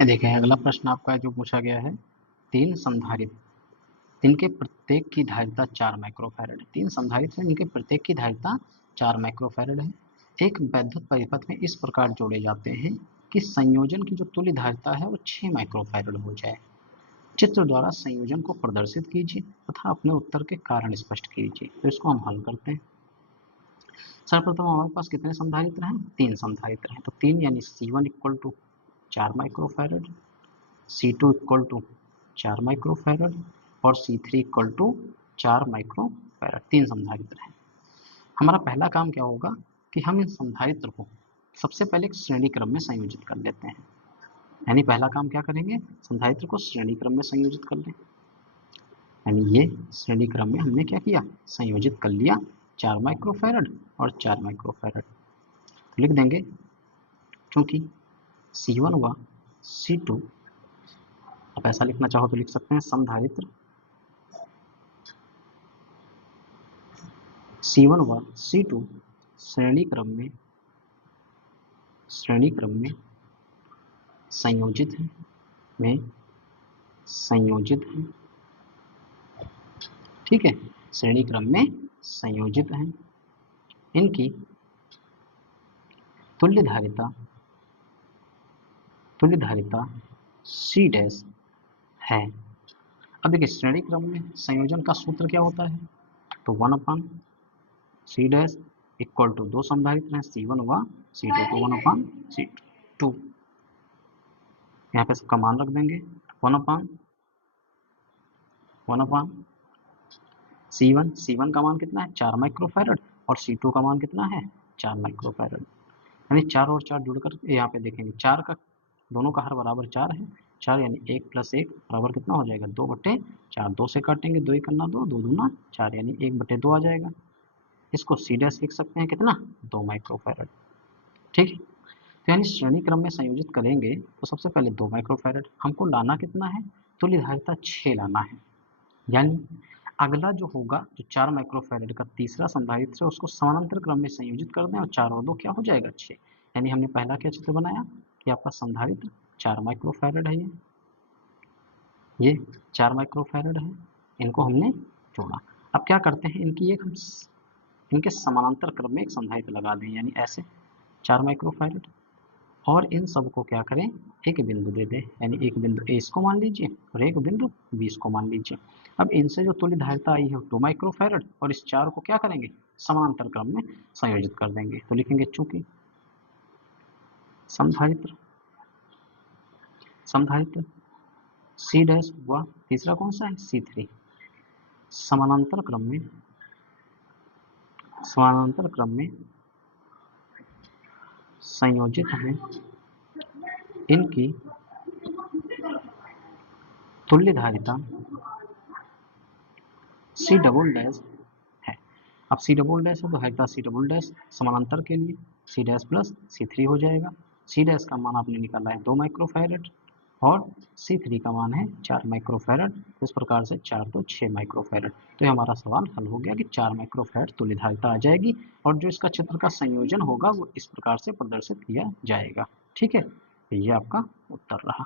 देखें अगला प्रश्न आपका जो पूछा गया है, तीन संधारित्र, इनके प्रत्येक की धारिता 4 माइक्रोफैरड है। तीन संधारित्र हैं, इनके प्रत्येक की धारिता 4 माइक्रोफैरड है। एक वैद्युत परिपथ में इस प्रकार जोड़े जाते हैं कि संयोजन की जो तुल्य धारिता है वो 6 माइक्रोफैरड हो जाए। चित्र द्वारा संयोजन को प्रदर्शित कीजिए तथा अपने उत्तर के कारण स्पष्ट कीजिए। तो इसको हम हल करते हैं। सर्वप्रथम हमारे पास कितने संधारित्र हैं? 3 संधारित्र हैं। तो 3 यानी C1 equal to 4 microfarad, C2 equal to 4 microfarad और C3 इक्वल टू 4 माइक्रोफैरड। 3 संधारित्र हैं। हमारा पहला काम क्या होगा कि हम इन संधारित्र को सबसे पहले एक श्रेणी क्रम में संयोजित कर लेते हैं। यानी पहला काम क्या करेंगे, संधारित्र को श्रेणी क्रम में संयोजित कर लें। यानी ये श्रेणी क्रम में हमने क्या किया, संयोजित कर लिया 4 माइक्रोफैरड और 4 माइक्रोफैरड। तो लिख देंगे, क्योंकि C1 व C2, आप ऐसा लिखना चाहो तो लिख सकते हैं, संधारित्र C1 व C2 श्रेणी क्रम में संयोजित हैं, ठीक है, श्रेणी क्रम में संयोजित हैं। इनकी तुल्य धारिता C डैश है। अब देखिए श्रेणी क्रम में संयोजन का सूत्र क्या होता है, तो 1/C डैश इक्वल टू 2 संधारित्र हैं C1 व C2, तो 1/C2। यहाँ पे सबका मान रख देंगे, 1/C1। C1 का मान कितना है, 4 माइक्रोफैरड, और C2 का मान कितना है, 4 माइक्रोफैरड। यानी 4 और 4 जुड़कर यहाँ पे देखेंगे 4 का, दोनों का हर बराबर 4 है। 4 यानी 1 + 1 बराबर कितना हो जाएगा, 2/4। 2 से काटेंगे, 2 × 2, 2 दूना 4, यानी 1/2 आ जाएगा। इसको C डैश लिख सकते हैं कितना, 2 माइक्रोफैरड। ठीक है, तो यानी श्रेणी क्रम में संयोजित करेंगे तो सबसे पहले 2 माइक्रोफैरड, हमको लाना कितना है, तुल्य धारिता 6 लाना है। यानी अगला जो होगा, जो 4 माइक्रोफैरड का तीसरा संधारित्र है, उसको समानांतर क्रम में संयोजित कर दें और 4 और 2 क्या हो जाएगा, 6। यानी हमने पहला क्या चित्र बनाया कि आपका संधारित्र 4 माइक्रोफैरड है, ये 4 माइक्रोफैरड है, इनको हमने जोड़ा। अब क्या करते हैं, इनके समानांतर क्रम में एक संधारित्र लगा दें, यानी ऐसे 4 माइक्रोफैरड, और इन सब को क्या करें, एक बिंदु दे दें। यानी एक बिंदु A इसको मान लीजिए और एक बिंदु B इसको मान लीजिए। अब इनसे जो तुल्य धारिता आई है 2 माइक्रोफैरड, और इस 4 को क्या करेंगे, समानांतर क्रम में संयोजित कर देंगे। तो लिखेंगे, चूंकि संधारित्र C डैश व तीसरा कौन सा है, C3, समानांतर क्रम में संयोजित हैं, इनकी तुल्य धारिता C डबल डैश है। अब C डबल डैश है तो धारिता C डबल डैश समानांतर के लिए C डैश प्लस C3 हो जाएगा। C डैश का मान आपने निकाला है 2 माइक्रोफैरड और C3 का मान है 4 माइक्रोफैरड। इस प्रकार से 4 तो 6 माइक्रोफैरड। तो ये हमारा सवाल हल हो गया कि 4 माइक्रोफैरड तुल्य धारिता आ जाएगी, और जो इसका चित्र का संयोजन होगा वो इस प्रकार से प्रदर्शित किया जाएगा। ठीक है, ये आपका उत्तर रहा।